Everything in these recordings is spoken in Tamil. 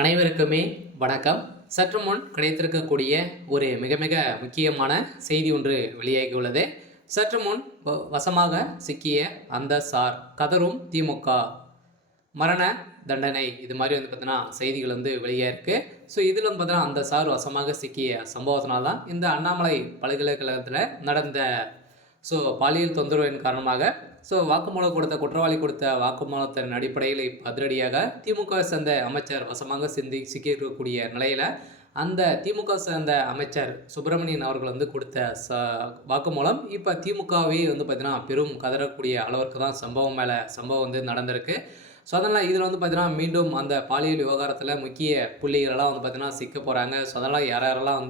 அனைவருக்குமே வணக்கம். சற்று முன் கிடைத்திருக்கக்கூடிய ஒரு மிக மிக முக்கியமான செய்தி ஒன்று வெளியாகியுள்ளது. சற்று முன் வசமாக சிக்கிய அந்த சார் கதரும் திமுக மரண தண்டனை இது மாதிரி பார்த்தீங்கன்னா செய்திகள் வெளியாயிருக்கு. ஸோ இதில் பார்த்தீங்கன்னா அந்த சார் வசமாக சிக்கிய சம்பவத்தினால தான் இந்த அண்ணாமலை பல்கலைக்கழகத்தில் நடந்த பாலியல் தொந்தரவின் காரணமாக வாக்குமூலம் குற்றவாளி கொடுத்த வாக்குமூலத்தின் அடிப்படையில் அதிரடியாக திமுக சேர்ந்த அமைச்சர் வசமாக சிக்கியிருக்கக்கூடிய நிலையில் அந்த திமுக சேர்ந்த அமைச்சர் சுப்பிரமணியன் அவர்கள் கொடுத்த வாக்குமூலம் இப்போ திமுகவே பார்த்தீங்கன்னா பெரும் கதறக்கூடிய அளவிற்கு தான் சம்பவம் மேலே சம்பவம் நடந்திருக்கு. ஸோ அதனால் இதில் பார்த்தீங்கன்னா மீண்டும் அந்த பாலியல் விவகாரத்தில் முக்கிய புள்ளிகளெல்லாம் பார்த்தீங்கன்னா சிக்க போகிறாங்க. ஸோ அதெல்லாம் யாரெல்லாம்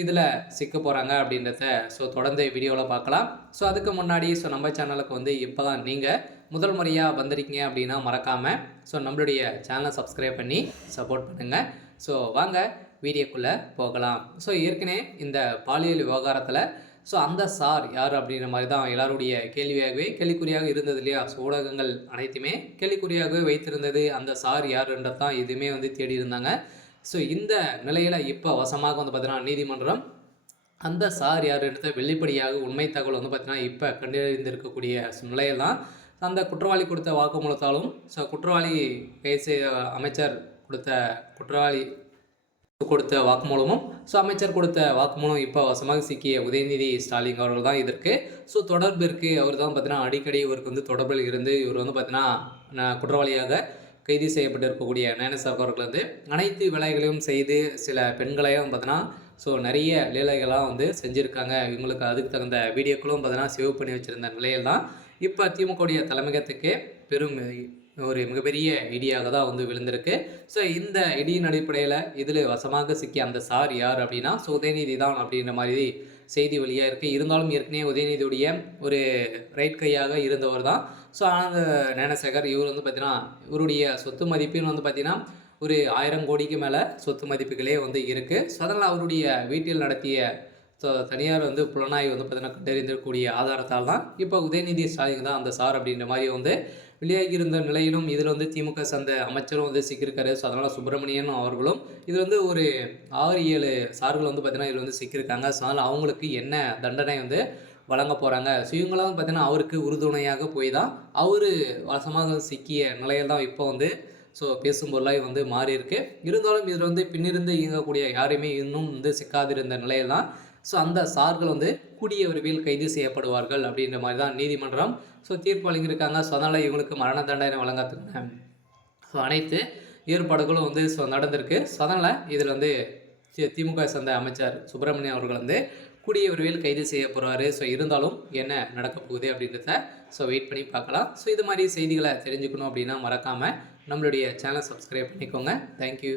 இதில் சிக்க போகிறாங்க அப்படின்றத தொடர்ந்து வீடியோவில் பார்க்கலாம். அதுக்கு முன்னாடி நம்ம சேனலுக்கு இப்போ தான் நீங்கள் முதல் முறையாக வந்திருக்கீங்க அப்படின்னா மறக்காமல் நம்மளுடைய சேனலை சப்ஸ்கிரைப் பண்ணி சப்போர்ட் பண்ணுங்கள். வாங்க வீடியோக்குள்ளே போகலாம். ஏற்கனவே இந்த பாலியல் விவகாரத்தில் அந்த சார் யார் அப்படின்ற மாதிரி தான் எல்லாருடைய கேள்விக்குறியாக இருந்தது இல்லையா. ஊடகங்கள் அனைத்துமே கேள்விக்குறியாகவே வைத்திருந்தது அந்த சார் யாருன்றது தான் எதுவுமே தேடி இருந்தாங்க. இந்த நிலையில் இப்போ வசமாக பார்த்தீங்கன்னா நீதிமன்றம் அந்த சார் யாருன்றதை வெளிப்படையாக உண்மை தகவல் பார்த்தீங்கன்னா இப்போ கண்டறிந்திருக்கக்கூடிய நிலையில் தான் அந்த குற்றவாளி கொடுத்த வாக்குமூலத்தாலும் குற்றவாளி கைது அமைச்சர் கொடுத்த வாக்குமூலமும் அமைச்சர் கொடுத்த வாக்குமூலம் இப்போ வசமாக சிக்கிய உதயநிதி ஸ்டாலின் அவர்கள் தான் இதற்கு தொடர்பு இருக்குது. அவர் தான் பார்த்தீங்கன்னா அடிக்கடி இவருக்கு தொடர்பில் இருந்து இவர் பார்த்தீங்கன்னா குற்றவாளியாக கைது செய்யப்பட்டிருக்கக்கூடிய ஞானசார் அவர்கள் அனைத்து வேலைகளையும் செய்து சில பெண்களையும் பார்த்தீங்கன்னா நிறைய லீலைகளாக செஞ்சுருக்காங்க. இவங்களுக்கு அதுக்கு தகுந்த வீடியோக்களும் பார்த்தீங்கன்னா சேவ் பண்ணி வச்சுருந்த நிலையில் தான் இப்போ திமுகவுடைய தலைமையகத்துக்கு பெரும் ஒரு மிகப்பெரிய இடியாக தான் விழுந்திருக்கு. இந்த இடியின் அடிப்படையில் இதில் வசமாக சிக்கிய அந்த சார் யார் அப்படின்னா உதயநிதி தான் அப்படின்ற மாதிரி செய்தி வழியாக இருக்குது. இருந்தாலும் ஏற்கனவே உதயநிதியுடைய ஒரு ரைட் கையாக இருந்தவர் தான் ஆனந்த ஞானசேகர். இவர் பார்த்தீங்கன்னா இவருடைய சொத்து மதிப்புன்னு பார்த்தீங்கன்னா ஒரு 1000 கோடிக்கு மேலே சொத்து மதிப்புகளே இருக்குது. அதனால் அவருடைய வீட்டில் நடத்திய தனியார் புலனாய்வு பார்த்தீங்கன்னா கண்டறிந்திருக்கக்கூடிய ஆதாரத்தால் தான் இப்போ உதயநிதி ஸ்டாலின் தான் அந்த சார் அப்படின்ற மாதிரி வெளியாகி இருந்த நிலையிலும் இதில் திமுக சேர்ந்த அமைச்சரும் சிக்கியிருக்காரு. அதனால் சுப்பிரமணியன் அவர்களும் இதில் ஒரு 6-7 சார்கள் பார்த்தீங்கன்னா இதில் சிக்கியிருக்காங்க. அதனால் அவங்களுக்கு என்ன தண்டனை வழங்க போகிறாங்க. இவங்களாம் பார்த்தீங்கன்னா அவருக்கு உறுதுணையாக போய் தான் அவர் வசமாக சிக்கிய நிலையில் தான் இப்போ பேசும் பொருளாக மாறி இருக்கு. இருந்தாலும் இதில் பின்னிருந்து இயங்கக்கூடிய யாரையுமே இன்னும் சிக்காதிருந்த நிலையில் தான் அந்த சார்கள் கூடிய விரைவில் கைது செய்யப்படுவார்கள் அப்படின்ற மாதிரி தான் நீதிமன்றம் தீர்ப்பு வழங்கியிருக்காங்க. அதனால் இவங்களுக்கு மரண தண்டனை வழங்கத்துக்கு அனைத்து ஏற்பாடுகளும் நடந்திருக்கு. அதனால் இதில் திமுக சேர்ந்த அமைச்சர் சுப்பிரமணியன் அவர்கள் கூடிய விரைவில் கைது செய்ய போகிறாரு. இருந்தாலும் என்ன நடக்க போகுது அப்படின்றத வெயிட் பண்ணி பார்க்கலாம். இது மாதிரி செய்திகளை தெரிஞ்சுக்கணும் அப்படின்னா மறக்காமல் நம்மளுடைய சேனலை சப்ஸ்கிரைப் பண்ணிக்கோங்க. தேங்க்யூ.